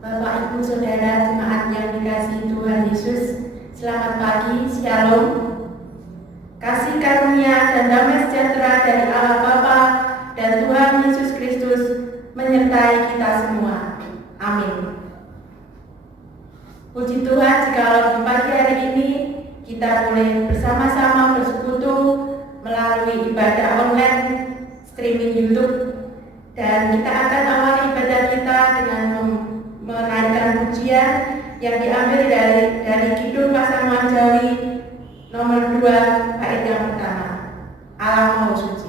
Bapak, Ibu, Saudara, jemaat yang dikasihi Tuhan Yesus, selamat pagi, Shalom. Kasih karunia dan damai sejahtera dari Allah Bapa dan Tuhan Yesus Kristus menyertai kita semua. Amin. Puji Tuhan, jikalau di pagi hari ini kita boleh bersama-sama bersekutu melalui ibadah online streaming YouTube, dan kita akan awali ibadah kita dengan menaikkan pujian yang diambil dari Kidung Pasamuan Jawi nomor 2 bait yang pertama, Allah Maha Suci.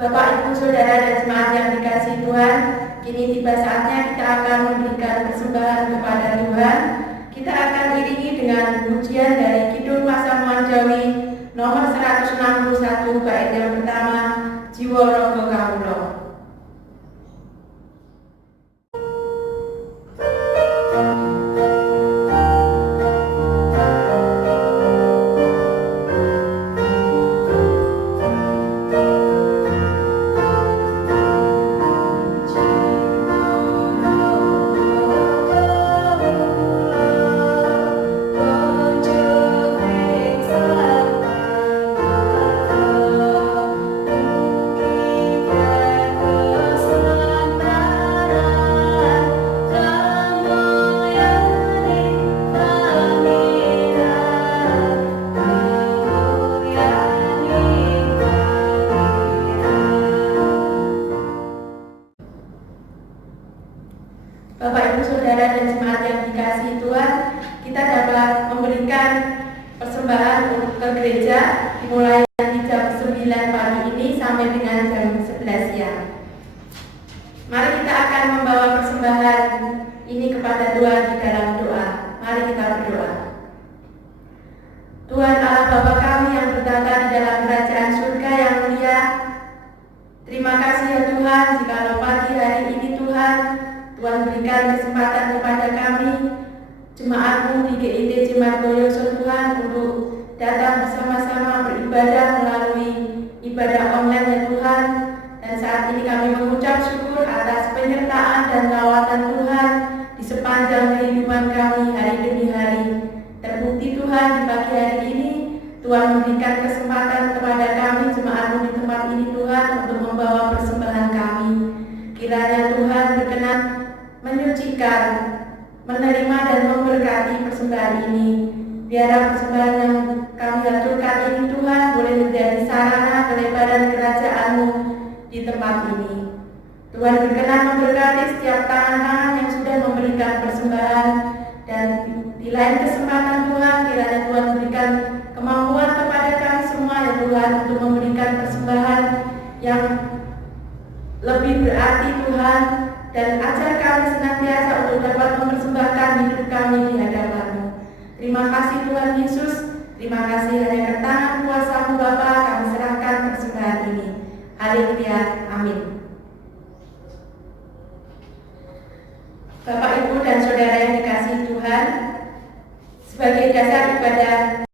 Bapak, Ibu, Saudara, dan jemaat yang dikasihi Tuhan, kini tiba saatnya kita akan memberikan persembahan kepada Tuhan. Kita akan iringi dengan pujian dari Kidung Pasamuan Jawi nomor 161 bait yang pertama, Jiwa Raga Kawula. Bapak, Ibu, Saudara, dan jemaat yang dikasihi Tuhan, kita dapat memberikan persembahan ke gereja dimulai dari jam 9 pagi ini sampai dengan jam 11 siang. Mari kita akan membawa persembahan ini kepada Tuhan di dalam doa. Mari kita berdoa. Tuhan Allah Bapa kami yang bertata di dalam kerajaan surga yang mulia, terima kasih ya Tuhan, jikalau pagi hari ini Tuhan berikan kesempatan kepada kami, jemaat-Mu di GIT Cimargoyoso Tuhan, untuk datang bersama-sama beribadah melalui ibadah online ya Tuhan. Dan saat ini kami mengucap syukur atas penyertaan dan lawatan Tuhan di sepanjang kehidupan kami hari demi hari. Terbukti Tuhan, di pagi hari ini Tuhan memberikan kesempatan kepada kami, jemaat-Mu di tempat ini Tuhan, untuk membawa persembahan kami. Kiranya Tuhan berkenan menyucikan, menerima dan memberkati persembahan ini. Biarlah persembahan yang kami aturkan ini Tuhan boleh menjadi sarana pelebaran kerajaan-Mu di tempat ini. Tuhan berkenan memberkati setiap tangan-tangan yang sudah memberikan persembahan, dan di lain kesempatan Tuhan, kiranya Tuhan berikan kemampuan kepada kami semua ya Tuhan untuk memberikan persembahan yang lebih berarti Tuhan, dan ajar kami senantiasa untuk dapat mempersembahkan hidup kami di hadapan-Mu. Terima kasih Tuhan Yesus, terima kasih hanya ke tangan kuasa-Mu Bapa kami serahkan persembahan ini. Haleluya, amin. Bapak, Ibu, dan Saudara yang dikasihi Tuhan, sebagai dasar ibadah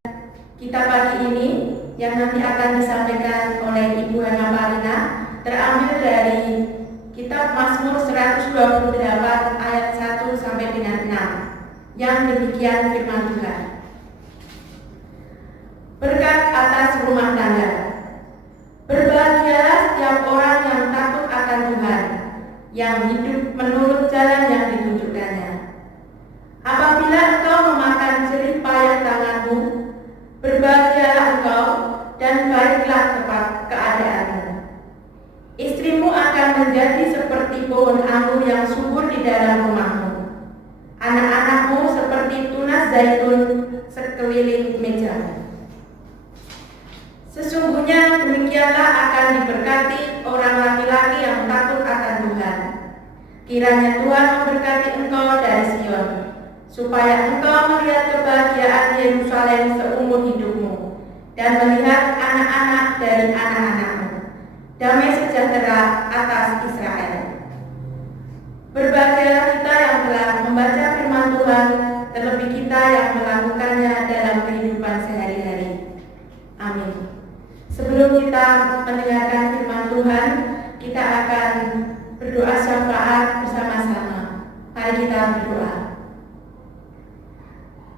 kita pagi ini yang nanti akan disampaikan oleh Ibu Hana Palina terambil dari kitab Mazmur 128 ayat 1 sampai dengan 6 yang demikian firman Tuhan. Berkat atas rumah tangga. Berbahagialah setiap orang yang takut akan Tuhan, yang hidup menurut jalan yang ditunjukkannya. Apabila engkau memakan jerih payah tanganmu, berbahagialah engkau dan baiklah tempat keadaanmu. Istrimu akan menjadi seperti pohon anggur yang subur di dalam rumahmu. Anak-anakmu seperti tunas zaitun sekeliling mejamu. Sesungguhnya demikianlah akan diberkati orang laki-laki yang takut akan Tuhan. Kiranya Tuhan memberkati engkau dari Sion, supaya engkau melihat kebahagiaan Yerusalem seumur hidupmu, dan melihat anak-anak dari anak-anakmu, damai sejahtera atas Israel. Berbahagialah kita yang telah membaca firman Tuhan, terlebih kita yang melakukannya dalam kehidupan sehari-hari. Amin. Sebelum kita mendengarkan firman Tuhan, kita akan berdoa syafaat bersama-sama. Mari kita berdoa.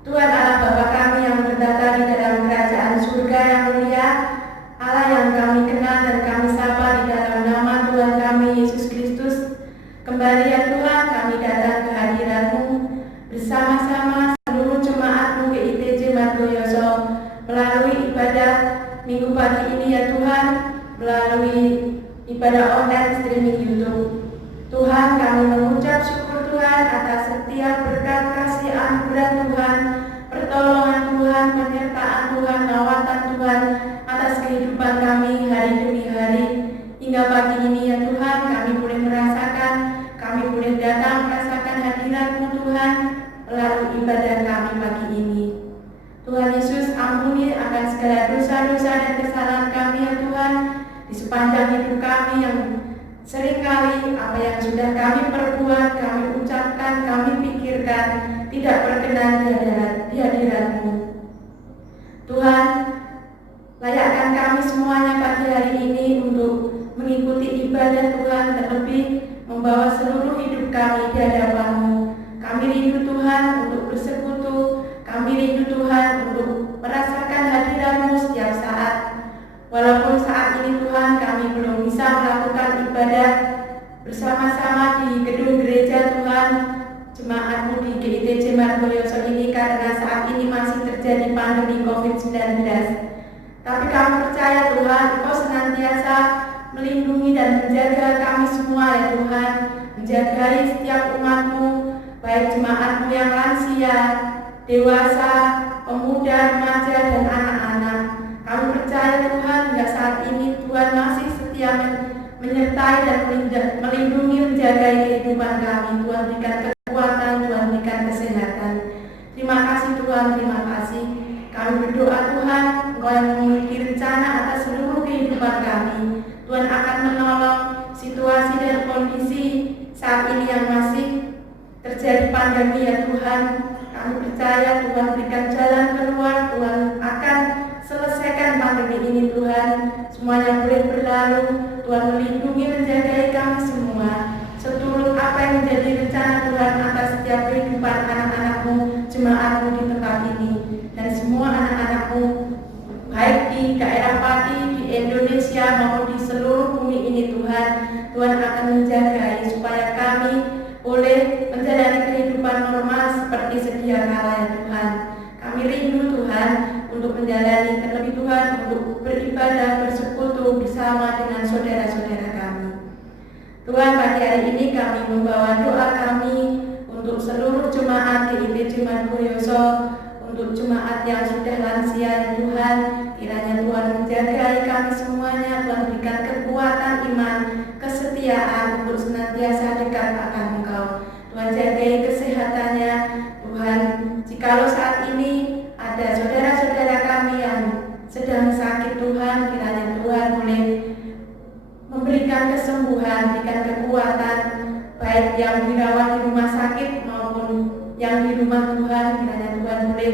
Tuhan Allah Bapa kami yang bertata di dalam kerajaan surga yang mulia, Allah yang kami kenal dan kami sapa di dalam nama Tuhan kami Yesus Kristus, kembali ya Tuhan kami datang ke hadirat-Mu bersama-sama seluruh jemaat-Mu GITJ Margoyoso melalui ibadah minggu pagi ini ya Tuhan, melalui ibadah online streaming YouTube. Tuhan, kami mengucap syukur Tuhan atas setiap berkat kasih anugerah Tuhan, pertolongan Tuhan, penyertaan Tuhan, lawatan Tuhan atas kehidupan kami hari demi hari. Hingga pagi ini ya Tuhan, kami boleh merasakan, kami boleh datang merasakan hadirat-Mu Tuhan melalui ibadah kami pagi ini. Tuhan Yesus, ampuni akan segala dosa-dosa dan kesalahan kami ya Tuhan, di sepanjang hidup kami yang seringkali apa yang sudah kami perbuat, kami ucapkan, kami pikirkan tidak berkenan di hadirat-Mu. Tuhan, layakkan kami semuanya pagi hari ini untuk mengikuti ibadah Tuhan, terlebih membawa seluruh hidup kami di hadapan-Mu. Kami rindu Tuhan untuk bersekutu, kami rindu Tuhan untuk merasakan hadirat-Mu setiap saat. Walaupun saat ini Tuhan kami belum bisa melakukan ibadah bersama-sama di gedung gereja Tuhan, jemaat-Mu di GITJ Margoyoso ini karena saat ini masih terjadi pandemi COVID-19. Tapi kami percaya Tuhan, Engkau senantiasa melindungi dan menjaga kami semua ya Tuhan, menjagai setiap umat-Mu, baik jemaat-Mu yang lansia, dewasa, pemuda, remaja, dan anak-anak. Kami percaya Tuhan hingga saat ini Tuhan masih setia menyertai dan melindungi, menjaga kehidupan kami. Tuhan berikan kekuatan, Tuhan berikan kesehatan. Terima kasih Tuhan, terima kasih. Kami berdoa Tuhan, Engkau yang memiliki rencana atas seluruh kehidupan kami. Tuhan akan menolong situasi dan kondisi saat ini yang masih terjadi pandemi ya Tuhan. Kami percaya Tuhan berikan jalan keluar, Tuhan akan selesaikan pandemi ini Tuhan. Semuanya boleh berlalu, Tuhan melindungi, menjagai kami semua. Seturut apa yang menjadi rencana Tuhan atas setiap kehidupan anak-anak-Mu, jemaat-Mu di tempat ini. Dan semua anak-anak-Mu, baik di daerah Pati, di Indonesia maupun di seluruh bumi ini Tuhan. Tuhan akan menjagai supaya kami boleh menjalani kehidupan normal seperti sedia kala ya Tuhan. Kami rindu Tuhan untuk menjalani, terlebih Tuhan untuk beribadah, bersekutu bersama dengan saudara-saudara kami. Tuhan, pagi hari ini kami membawa doa kami untuk seluruh jemaat GITJ Margoyoso, untuk jemaat yang sudah lansia ya Tuhan. Kiranya Tuhan menjagai kami semuanya, Tuhan berikan kekuatan iman, kesetiaan untuk senantiasa dekat akan Engkau. Tuhan jagai kesehatannya. Tuhan, jikalau saat ini ada saudara-saudara kami yang sedang sakit Tuhan, kiranya Tuhan boleh memberikan kesembuhan, berikan kekuatan, baik yang dirawat di rumah sakit maupun yang di rumah Tuhan. Kiranya Tuhan boleh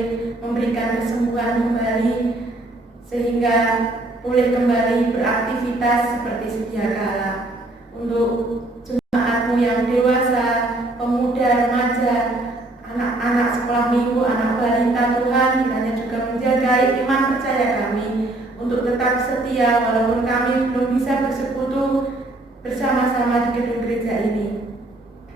sehingga boleh kembali beraktivitas seperti sedia kala. Untuk jemaatmu yang dewasa, pemuda, remaja, anak-anak sekolah minggu, anak balita, Tuhan kiranya juga menjaga iman percaya kami untuk tetap setia walaupun kami belum bisa bersekutu bersama-sama di gedung gereja ini.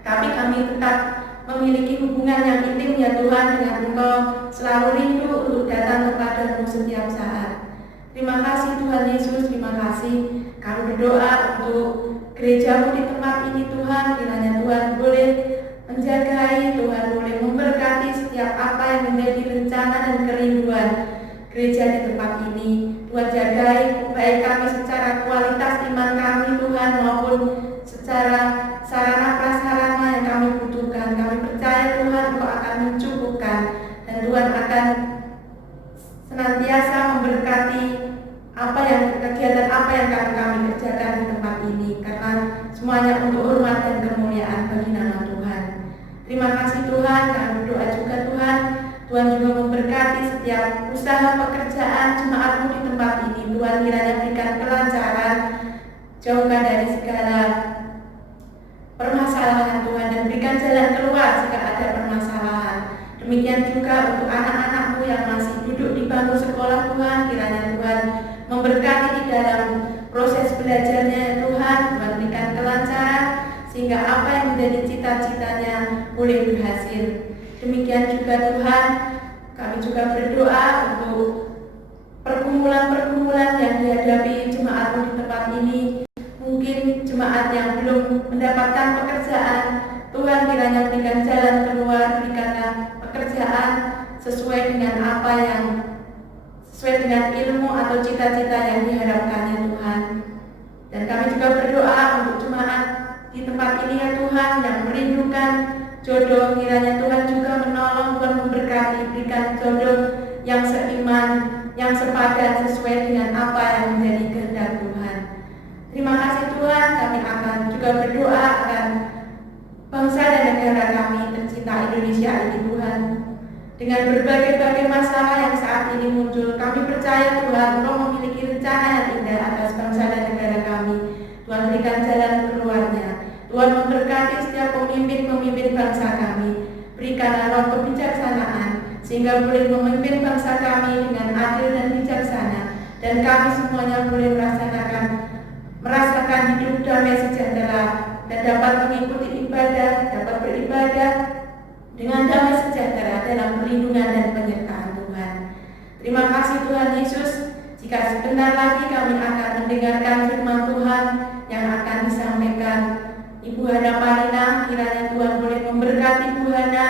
Tapi kami tetap memiliki hubungan yang intim ya Tuhan dengan Engkau, selalu rindu untuk datang kepadamu setiap saat. Terima kasih Tuhan Yesus, terima kasih. Kami berdoa untuk gerejamu di tempat ini Tuhan, kiranya Tuhan boleh menjagai, Tuhan boleh memberkati setiap apa yang menjadi rencana dan kerinduan gereja di tempat ini. Tuhan jagai baik kami secara kualitas iman kami Tuhan maupun secara sarana prasarana yang kami butuhkan. Kami percaya Tuhan Engkau akan mencukupkan dan Tuhan akan senantiasa memberkati kegiatan apa yang kami kerjakan di tempat ini, karena semuanya untuk hormat dan kemuliaan bagi nama Tuhan. Terima kasih Tuhan, kami berdoa juga Tuhan juga memberkati setiap usaha pekerjaan jemaatmu di tempat ini. Tuhan kiranya berikan kelancaran, jauhkan dari segala permasalahan Tuhan, dan berikan jalan keluar jika ada permasalahan. Demikian juga untuk anak-anakmu yang masih duduk di bangku sekolah Tuhan, kiranya Tuhan memberkati di dalam proses belajarnya ya Tuhan. Tuhan berikan kelancaran sehingga apa yang menjadi cita-citanya boleh berhasil. Demikian juga Tuhan, kami juga berdoa untuk pergumulan-pergumulan yang dihadapi jemaatmu di tempat ini. Mungkin jemaat yang belum mendapatkan pekerjaan, Tuhan kiranya berikan jalan keluar, berikanlah pekerjaan sesuai dengan ilmu atau cita-cita yang diharapkannya Tuhan. Dan kami juga berdoa untuk jemaat di tempat ini ya Tuhan yang merindukan jodoh, kiranya Tuhan juga menolong, Tuhan memberkati, berikan jodoh yang seiman, yang sepadan sesuai dengan apa yang menjadi kehendak Tuhan. Terima kasih Tuhan, kami akan juga berdoa akan bangsa dan negara kami tercinta Indonesia ini Tuhan. Dengan berbagai-bagai masalah yang saat ini muncul, kami percaya Tuhan Engkau memiliki rencana yang indah atas bangsa dan negara kami. Tuhan berikan jalan keluarnya. Tuhan memberkati setiap pemimpin-pemimpin bangsa kami. Berikanlah roh kebijaksanaan sehingga boleh memimpin bangsa kami dengan adil dan bijaksana, dan kami semuanya boleh merasakan hidup damai sejahtera dan dapat mengikuti ibadah, dapat beribadah dengan damai sejahtera dalam perlindungan dan penyertaan Tuhan. Terima kasih Tuhan Yesus. Jika sebentar lagi kami akan mendengarkan firman Tuhan yang akan disampaikan Ibu Hana Parina, kiranya Tuhan boleh memberkati Ibu Hana,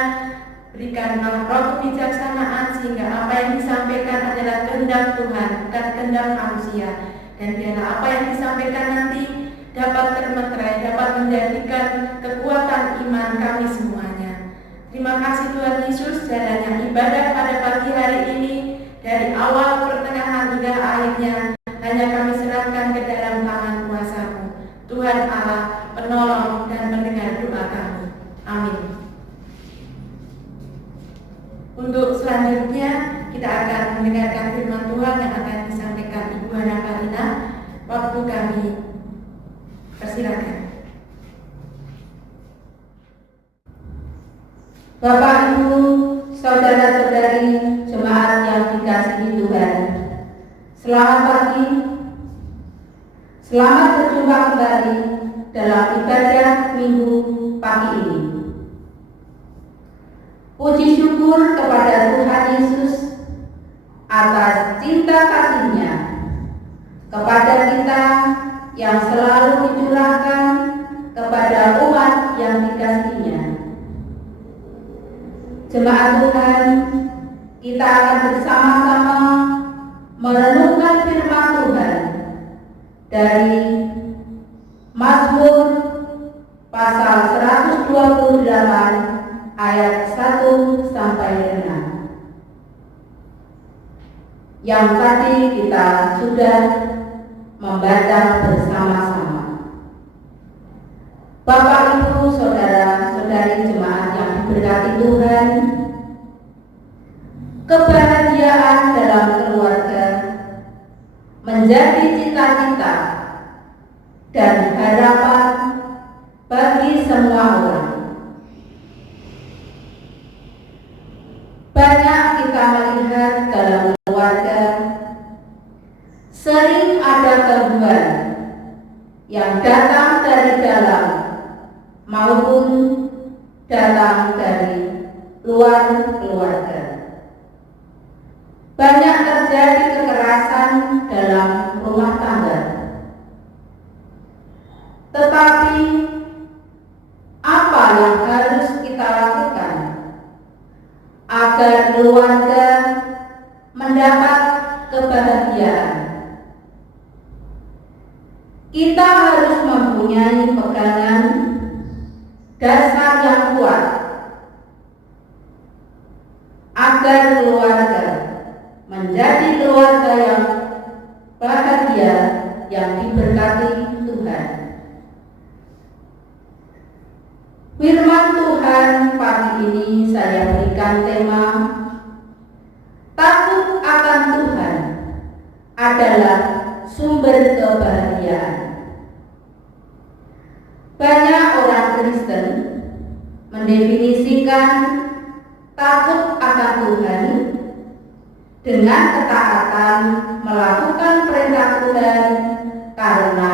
berikanlah roh kebijaksanaan sehingga apa yang disampaikan adalah kehendak Tuhan, bukan kehendak manusia. Dan biarlah apa yang disampaikan nanti dapat termeterai, dapat menjadikan kekuatan iman kami semuanya. Terima kasih Tuhan Yesus, jalannya ibadah pada pagi hari ini dari awal pertengahan hingga akhirnya hanya kami serahkan ke dalam tangan kuasa-Mu. Tuhan Allah, penolong dan mendengar doa kami. Amin. Untuk selanjutnya kita akan mendengarkan firman Tuhan yang akan disampaikan Ibu Hana Parina. Waktu kami persilakan. Bapak, Ibu, saudara-saudari jemaat yang dikasihi Tuhan, selamat pagi. Selamat berjumpa kembali dalam ibadah minggu pagi ini. Puji syukur kepada Tuhan Yesus atas cinta kasih-Nya kepada kita yang selalu dicurahkan kepada umat yang dikasihi-Nya. Jemaat Tuhan, kita akan bersama-sama merenungkan firman Tuhan dari Mazmur pasal 128 ayat 1 sampai 6 yang tadi kita sudah membaca bersama-sama. Bapak, Ibu, saudara-saudari jemaat yang diberkati Tuhan, kebahagiaan dalam keluarga menjadi cita-cita dan harapan bagi semua orang. Banyak kita melihat dalam keluarga sering ada gangguan yang datang dari dalam maupun datang dari luar keluarga. Banyak terjadi kekerasan dalam rumah tangga. Tetapi apa yang harus kita lakukan agar keluarga mendapat kebahagiaan? Kita harus mempunyai pegangan dasar yang kuat agar keluarga menjadi keluarga yang bahagia, yang diberkati Tuhan. Firman Tuhan pagi ini saya berikan tema takut akan Tuhan adalah sumber kebahagiaan. Banyak orang Kristen mendefinisikan takut akan Tuhan dengan ketaatan melakukan perintah Tuhan karena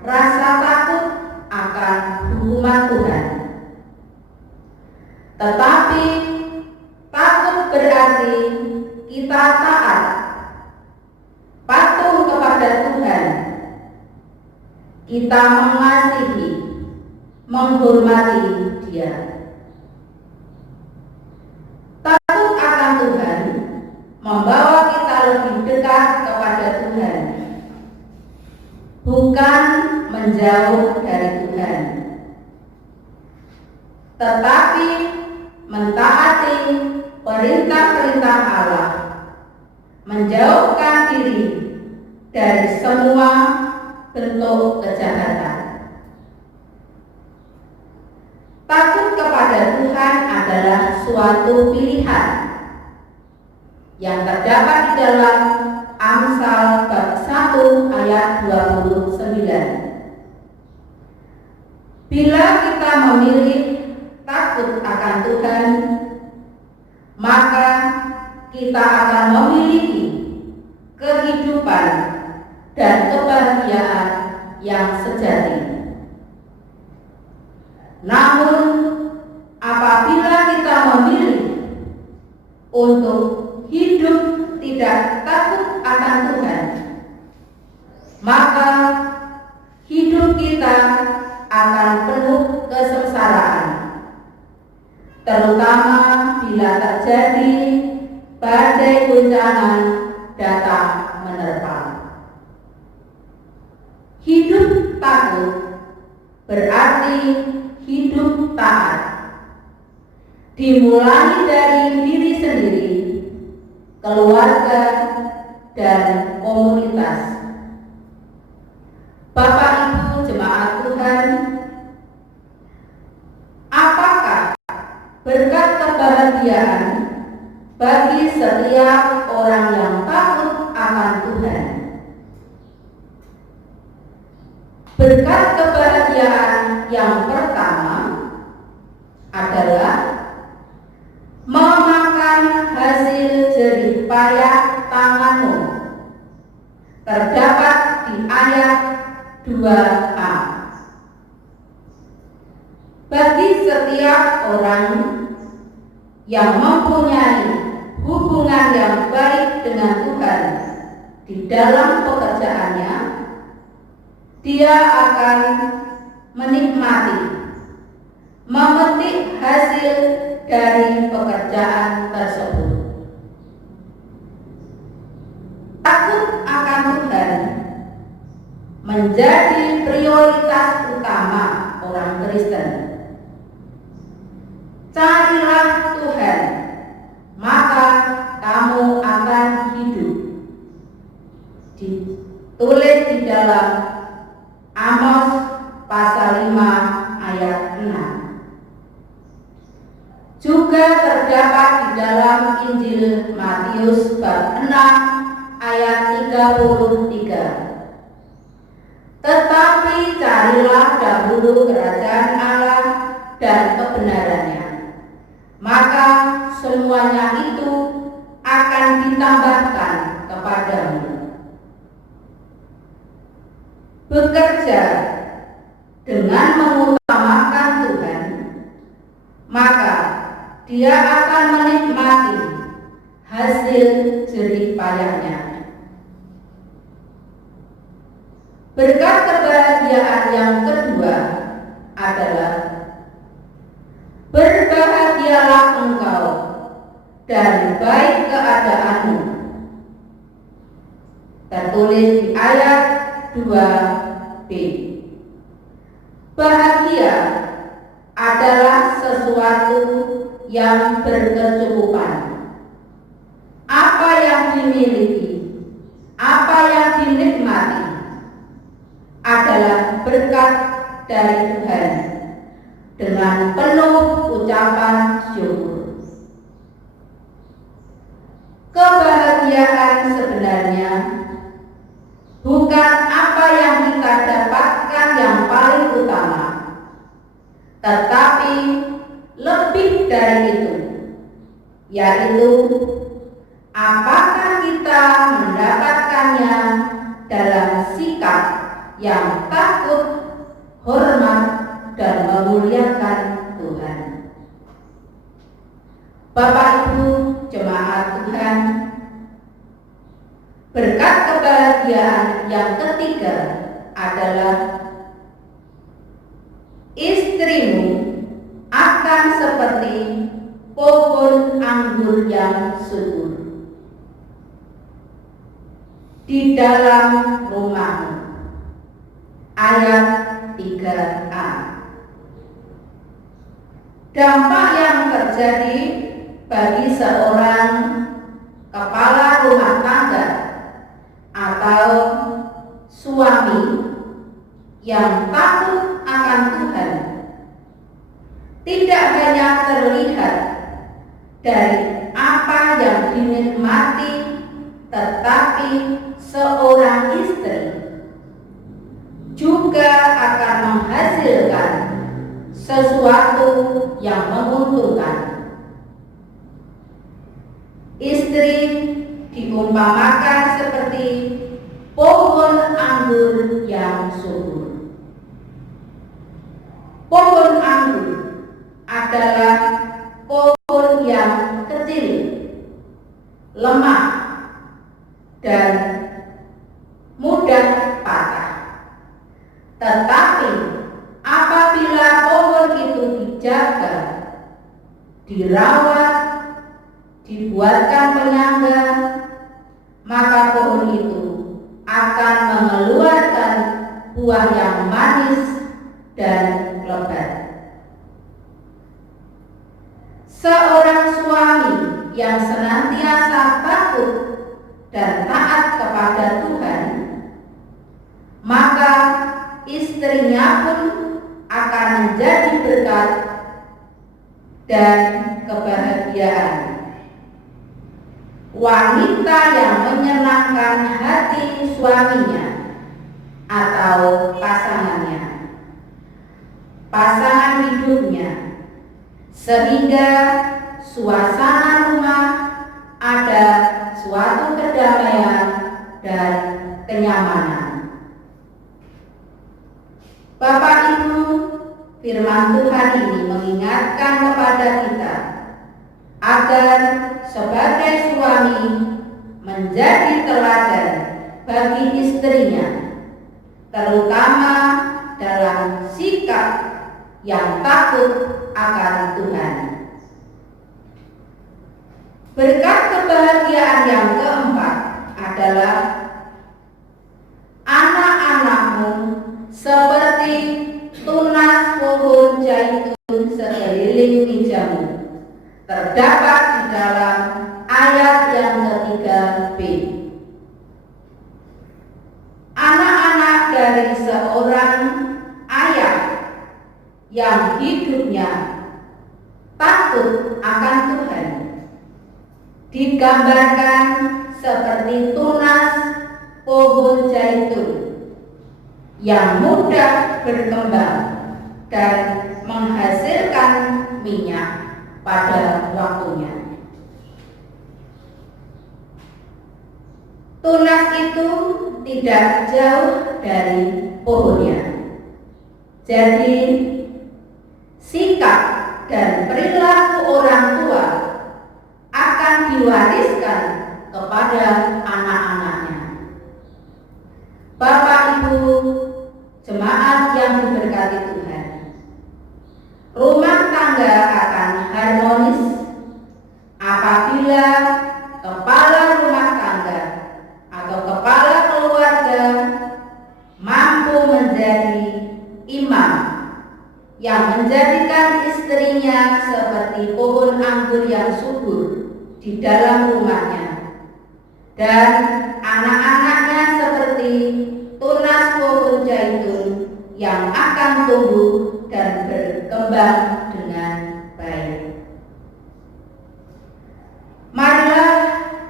rasa takut akan hukuman Tuhan. Tetapi takut berarti kita taat, patuh kepada Tuhan, kita mengasihi, menghormati Dia. Takut akan Tuhan membawa kita lebih dekat kepada Tuhan, bukan menjauh dari Tuhan, tetapi mentaati perintah-perintah Allah, menjauhkan diri dari semua bentuk kejahatan. Takut kepada Tuhan adalah suatu pilihan yang terdapat di dalam Amsal bab 1 ayat 29. Bila kita memilih takut akan Tuhan, maka kita akan memiliki kehidupan dan kebahagiaan yang sejati. Namun, apabila kita memilih untuk hidup tidak takut akan Tuhan, maka hidup kita akan penuh kesengsaraan, terutama bila terjadi badai guncangan datang menerpa. Hidup takut berarti hidup taat, dimulai dari diri sendiri, keluarga, dan komunitas. Bapak Ibu jemaat Tuhan, apakah berkat kebahagiaan bagi setiap orang yang takut akan Tuhan? Berkat kebahagiaan yang pertama adalah memakan hasil jerih payah tanganmu, terdapat di ayat 2a. Bagi setiap orang yang mempunyai hubungan yang baik dengan Tuhan di dalam pekerjaannya, dia akan menikmati, memetik hasil dari pekerjaan tersebut. Takut akan Tuhan menjadi prioritas utama orang Kristen. Carilah Tuhan, maka kamu akan hidup. Ditulis di dalam Amos pasal 5 ayat 6. Juga terdapat di dalam Injil Matius bab 6 ayat 33. Tetapi carilah dahulu kerajaan Allah dan kebenarannya, maka semuanya itu akan ditambahkan kepadamu. Bekerja dengan mengutamakan Tuhan, maka dia akan menikmati hasil jerih payahnya. Berkat kebahagiaan yang kedua adalah berbahagialah engkau dan baik keadaanmu. Tertulis di ayat 2b. Bahagia adalah sesuatu yang berkecukupan. Apa yang dimiliki, apa yang dinikmati adalah berkat dari Tuhan dengan penuh ucapan syukur. Kebahagiaan sebenarnya bukan apa yang kita dapatkan yang paling utama, tetapi lebih dari itu, yaitu apakah kita mendapatkannya dalam sikap yang takut, hormat, dan memuliakan Tuhan. Bapak Ibu jemaat Tuhan, berkat kebahagiaan yang ketiga adalah istrimu akan seperti pohon anggur yang subur di dalam rumahmu. Ayat 3a. Dampak yang terjadi bagi seorang kepala rumah tangga atau suami yang takut akan Tuhan tidak hanya terlihat dari apa yang dinikmati, tetapi seorang istri juga akan menghasilkan sesuatu yang menguntungkan. Istri diumpamakan seperti pohon anggur yang subur. Pohon anggur adalah pohon yang kecil, lemah, dan mudah patah. Tetapi apabila pohon itu dijaga, dirawat, dibuatkan penyangga, maka pohon itu akan mengeluarkan buah yang manis dan lebat. Seorang suami yang senantiasa takut dan taat kepada Tuhan, maka istrinya pun akan menjadi berkat dan kebahagiaan. Wanita yang menyenangkan hati suaminya atau pasangannya, pasangan hidupnya, sehingga suasana rumah ada suatu kedamaian dan kenyamanan. Bapak Ibu, firman Tuhan ini mengingatkan kepada kita agar sebagai suami menjadi teladan bagi istrinya, terutama dalam sikap yang takut akan Tuhan. Berkat kebahagiaan yang keempat adalah anak-anakmu seperti tunas pohon zaitun sekeliling mejamu. Terdapat di dalam ayat yang ke-3b. Anak-anak dari seorang ayah yang hidupnya takut akan Tuhan digambarkan seperti tunas pohon zaitun yang mudah berkembang dan menghasilkan minyak pada waktunya. Tunas itu tidak jauh dari pohonnya. Jadi, sikap dan perilaku orang tua akan diwariskan kepada anak-anaknya. Bapak Ibu jemaat yang diberkati Tuhan, rumah tangga akan harmonis apabila kepala rumah tangga atau kepala keluarga mampu menjadi imam yang menjadikan istrinya seperti pohon anggur yang subur di dalam rumahnya dan anak-anaknya seperti tunas pohon zaitun yang akan tumbuh dan berkembang dengan baik. Marilah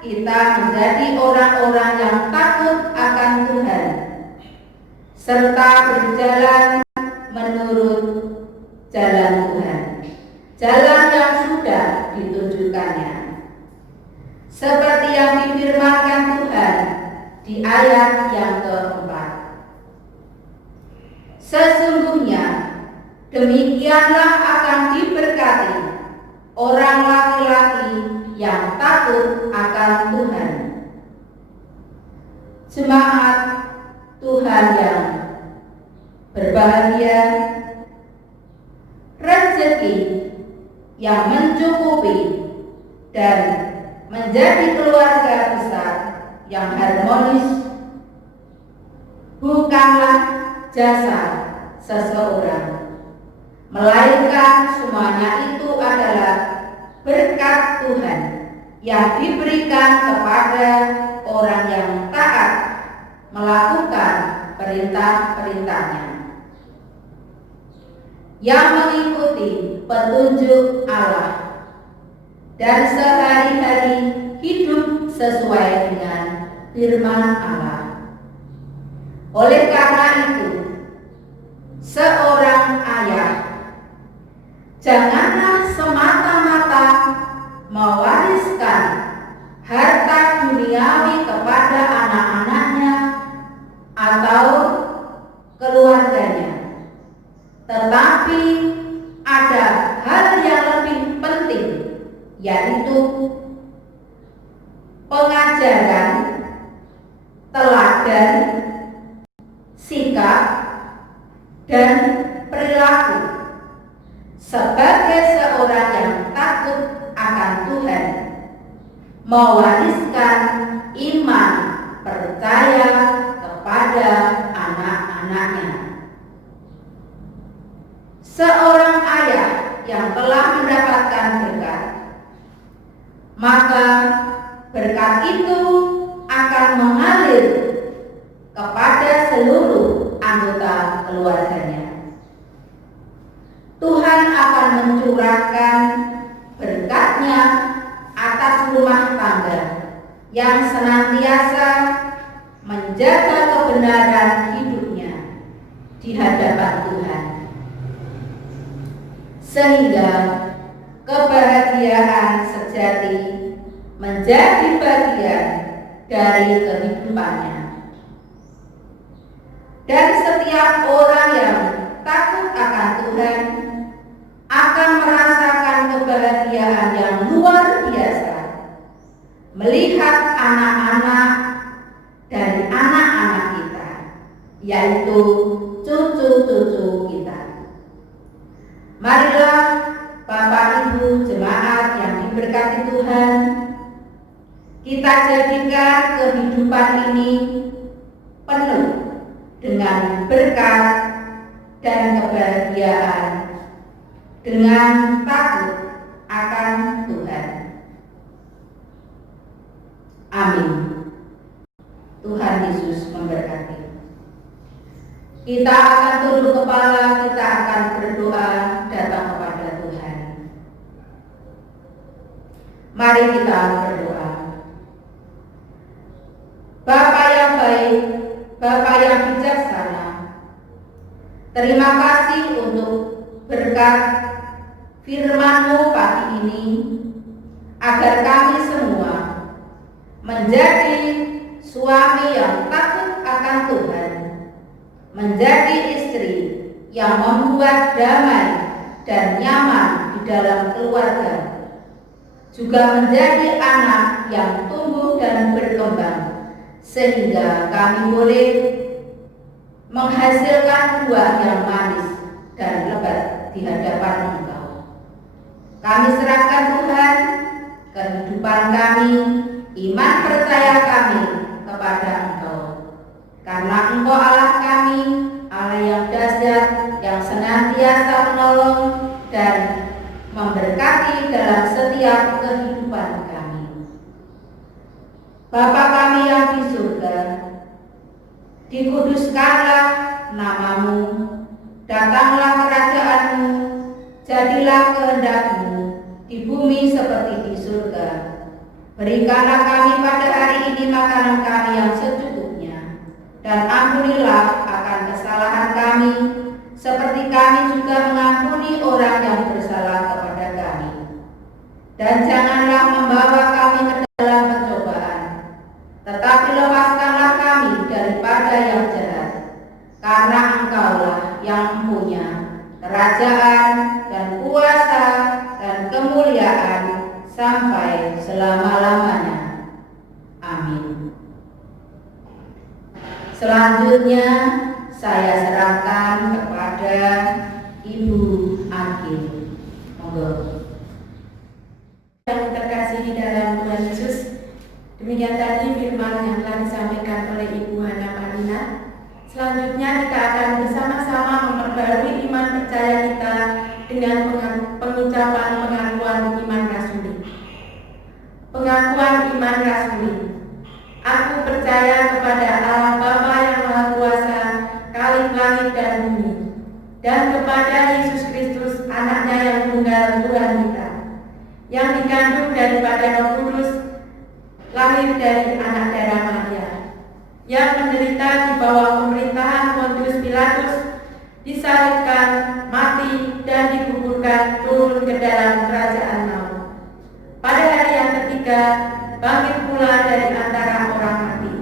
kita menjadi orang-orang yang takut akan Tuhan serta berjalan menurut jalan Tuhan, jalan yang sudah ditunjukkannya, seperti yang difirmankan Tuhan di ayat yang keempat. Sesungguhnya demikianlah akan diberkati orang laki-laki yang takut akan Tuhan. Jemaat Tuhan yang berbahagia, rezeki yang mencukupi dan menjadi keluarga besar yang harmonis bukanlah jasa seseorang, melainkan semuanya itu adalah berkat Tuhan yang diberikan kepada orang yang taat melakukan perintah-perintahnya, yang mengikuti petunjuk Allah dan sehari-hari hidup sesuai dengan firman Allah. Oleh karena itu, seorang ayah janganlah semata-mata mewariskan harta duniawi kepada anak-anaknya atau keluarganya, tetapi ada hal yang lebih penting, yaitu pengajaran, teladan, sikap, dan perilaku sebagai seorang yang takut akan Tuhan, mewariskan iman percaya kepada anak-anaknya. Seorang ayah yang telah mendapatkan berkat, maka berkat itu akan mengalir kepada seluruh anggota keluarganya. Tuhan akan mencurahkan berkat-Nya atas rumah tangga yang senantiasa menjaga kebenaran hidupnya di hadapan Tuhan, sehingga kebahagiaan sejati menjadi bagian dari kehidupannya. Dan setiap orang yang takut akan Tuhan akan merasakan kebahagiaan yang luar biasa melihat anak-anak dari anak-anak kita, yaitu cucu-cucu kita. Marilah Bapak Ibu jemaat yang diberkati Tuhan, kita jadikan kehidupan ini penuh dengan berkat dan kebahagiaan, dengan takut akan Tuhan. Amin. Tuhan Yesus memberkati. Kita akan tunduk kepala, kita akan berdoa datang kepada Tuhan. Mari kita berdoa. baik, Bapa yang bijaksana. Terima kasih untuk berkat firman-Mu pagi ini, agar kami semua menjadi suami yang takut akan Tuhan, menjadi istri yang membuat damai dan nyaman di dalam keluarga, juga menjadi anak yang tumbuh dan berkembang, sehingga kami boleh menghasilkan buah yang manis dan lebat di hadapan Engkau. Kami serahkan Tuhan kehidupan kami, iman percaya kami kepada Engkau, karena Engkau Allah kami, Allah yang dahsyat, yang senantiasa menolong dan memberkati dalam setiap kehidupan kami. Bapa kami yang di surga, dikuduskanlah nama-Mu, datanglah kerajaan-Mu, jadilah kehendak-Mu di bumi seperti di surga. Berikanlah kami pada hari ini makanan kami yang secukupnya, dan ampunilah akan kesalahan kami, seperti kami juga mengampuni orang yang bersalah kepada kami. Dan janganlah membawa kami ke dalam pencobaan, tetapi lepaskanlah kami daripada yang jahat, karena Engkaulah yang punya kerajaan dan kuasa dan kemuliaan sampai selama-lamanya. Amin. Selanjutnya saya serahkan kepada Ibu Agil. Monggo. Yang terkasih di dalam Tuhan Yesus, demikian tadi firman yang telah disampaikan oleh Ibu Hana Marina. Selanjutnya kita akan bersama-sama memperbarui iman percaya kita dengan pengucapan pengakuan iman rasuli. Pengakuan iman rasuli. Aku percaya kepada Allah Bapa yang Maha Kuasa, Khalik langit dan bumi, dan kepada Yesus Kristus, anaknya yang tunggal Tuhan kita, yang dikandung daripada Roh Kudus, lahir dari anak darah Maria, yang menderita di bawah pemerintahan Pontius Pilatus, disalibkan, mati, dan dikuburkan, turun ke dalam kerajaan maut. Pada hari yang ketiga, bangkit pula dari antara orang mati,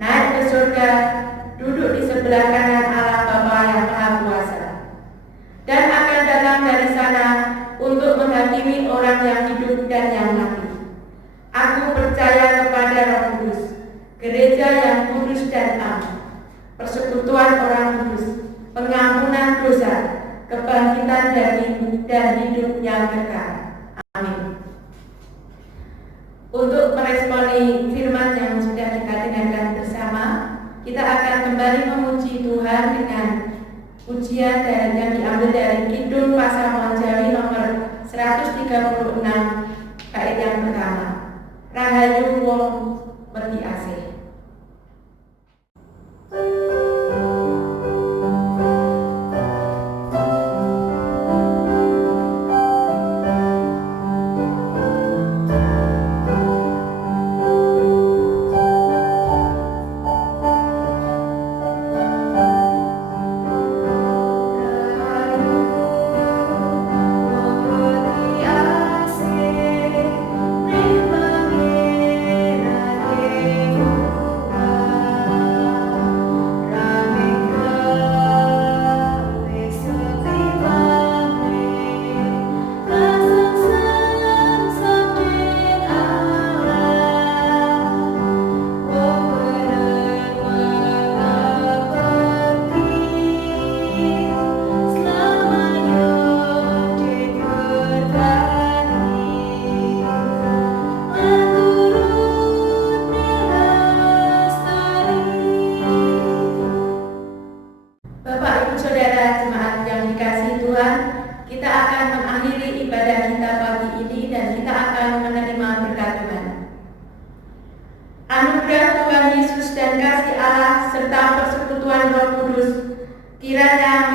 naik ke surga, duduk di sebelah kanan Allah Bapa yang Maha Kuasa, dan akan datang dari sana untuk menghakimi orang yang hidup dan yang mati. Aku percaya kepada Roh Kudus, gereja yang kudus dan am, persekutuan orang kudus, pengampunan dosa, kebangkitan daging, dan hidup yang kekal. Amin. Untuk meresponi firman yang sudah kita dengarkan bersama, kita akan kembali memuji Tuhan dengan pujian yang diambil dari Kidung Pasamuan Jawi nomor 136 bait yang pertama. Rahayu wong wedi asih. Anugerah Tuhan Yesus dan kasih Allah serta persekutuan Roh Kudus kiranya